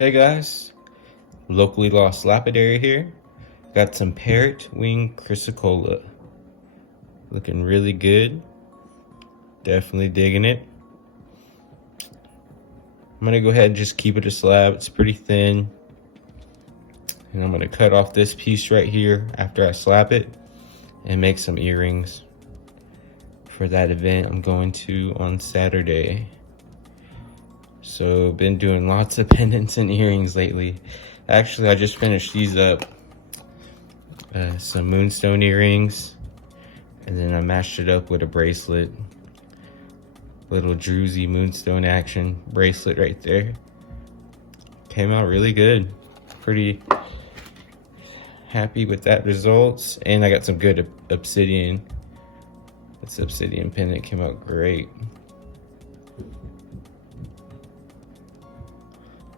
Hey guys, locally lost lapidary here. Got some Parrot Wing Chrysocolla. Looking really good. Definitely digging it. I'm gonna go ahead and just keep it a slab. It's pretty thin. And I'm gonna cut off this piece right here after I slap it and make some earrings for that event I'm going to on Saturday. So been doing lots of pendants and earrings lately. Actually, I just finished these up. Some moonstone earrings, and then I mashed it up with a bracelet. Little druzy moonstone action bracelet right there. Came out really good. Pretty happy with that results. And I got some good obsidian. This obsidian pendant came out great.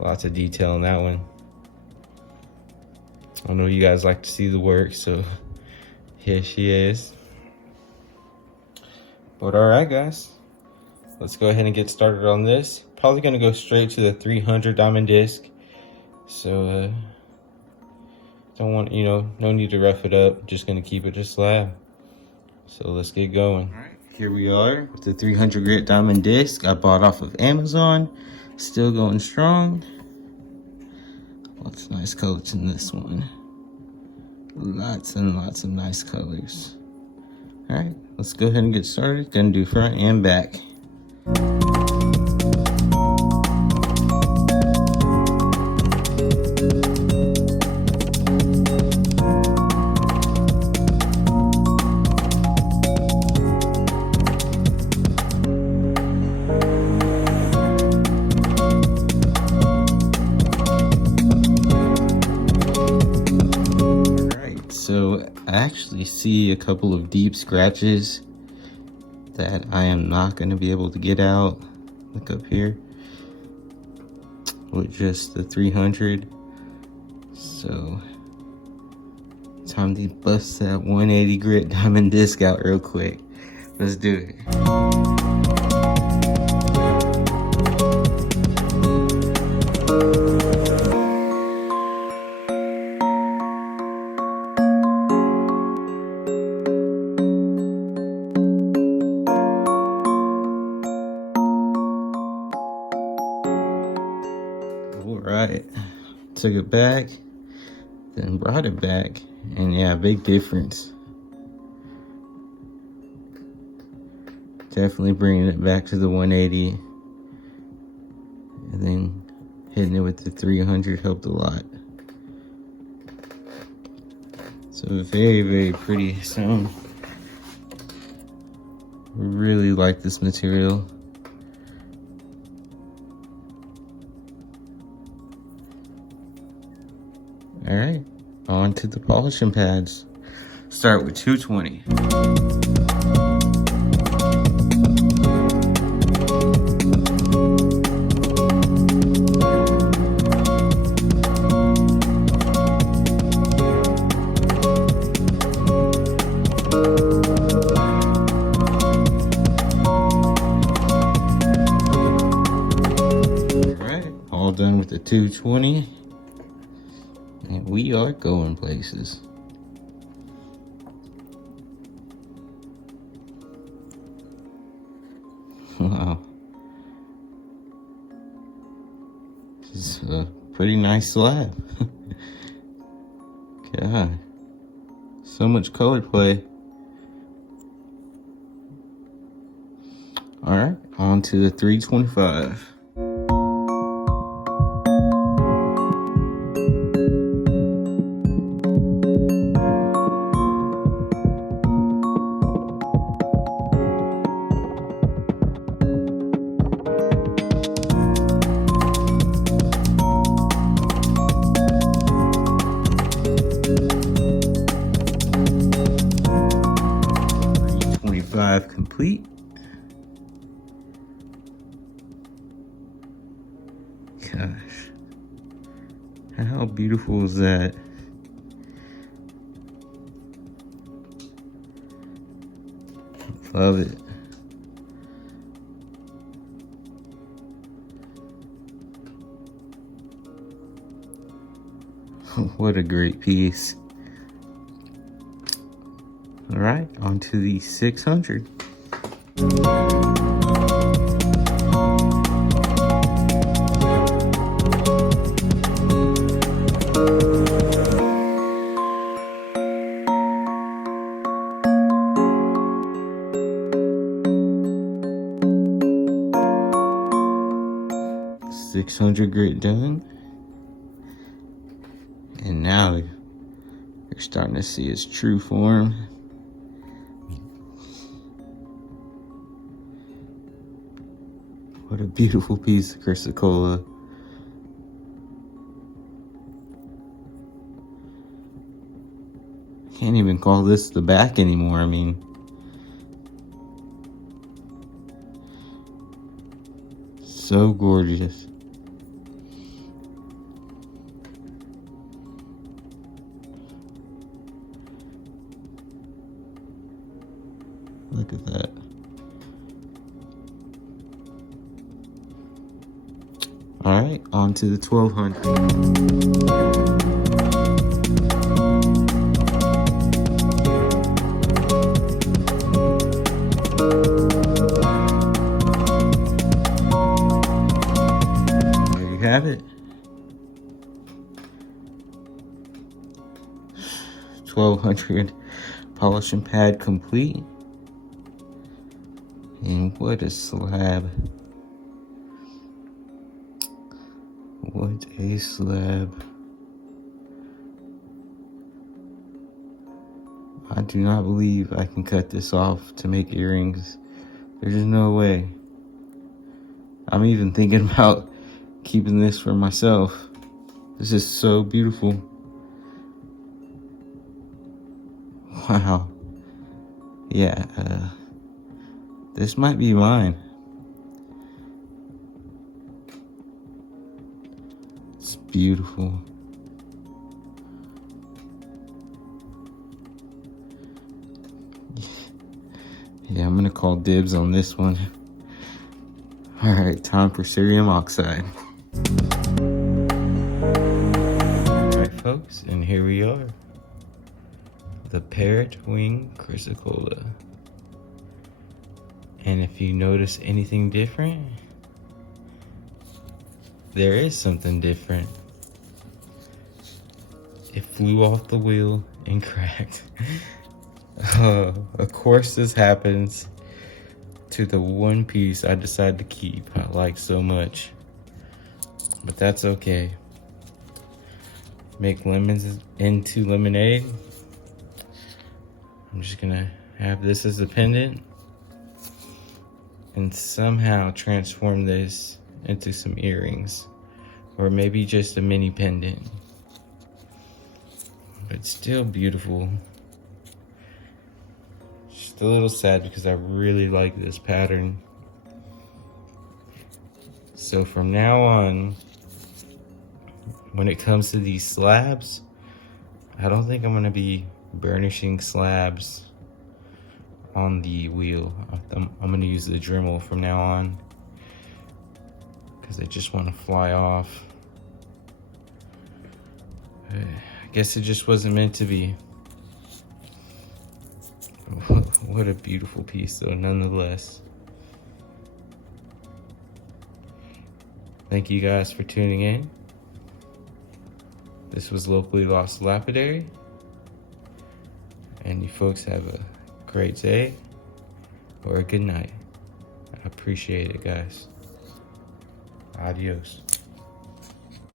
Lots of detail in that one. I know you guys like to see the work, so here she is. But alright guys, let's go ahead and get started on this. Probably gonna go straight to the 300 diamond disc. So don't want, no need to rough it up. Just gonna keep it just slab. So let's get going. Alright, here we are with the 300 grit diamond disc I bought off of Amazon. Still going strong. Lots of nice colors in this one. Lots and lots of nice colors. All right, let's go ahead and get started. Gonna do front and back. So I actually see a couple of deep scratches that I am not going to be able to get out. Look up here with just the 300. So time to bust that 180 grit diamond disc out real quick. Let's do it. Alright, took it back, then brought it back, and yeah, big difference. Definitely bringing it back to the 180, and then hitting it with the 300 helped a lot. So very, very pretty stone. Really like this material. All right, on to the polishing pads. Start with 220. All right, all done with the 220. And we are going places. Wow. This is a pretty nice slab. God. So much color play. Alright, on to the 325. Complete. Gosh, how beautiful is that? Love it. What a great piece. All right, on to the 600. $600 grit done. And now you're starting to see its true form. What a beautiful piece of Chrysocolla. Can't even call this the back anymore. I mean, so gorgeous. Look at that. All right, on to the 1200. There you have it. 1200 polish and pad complete. And what a slab. What a slab. I do not believe I can cut this off to make earrings. There's no way. I'm even thinking about keeping this for myself. This is so beautiful. Wow. Yeah, this might be mine. It's beautiful. Yeah, I'm gonna call dibs on this one. All right, time for cerium oxide. All right, folks, and here we are. The Parrot Wing Chrysocolla. And if you notice anything different, there is something different. It flew off the wheel and cracked. Of course this happens to the one piece I decided to keep I like so much. But that's okay. Make lemons into lemonade. I'm just gonna have this as a pendant and somehow transform this into some earrings, or maybe just a mini pendant. But still beautiful. Just a little sad because I really like this pattern. So from now on, when it comes to these slabs, I don't think I'm gonna be burnishing slabs on the wheel. I'm gonna use the Dremel from now on because they just want to fly off. I guess it just wasn't meant to be. What a beautiful piece though, nonetheless. Thank you guys for tuning in. This was Locally Lost Lapidary. And you folks have a great day or a good night. I appreciate it, guys. Adios.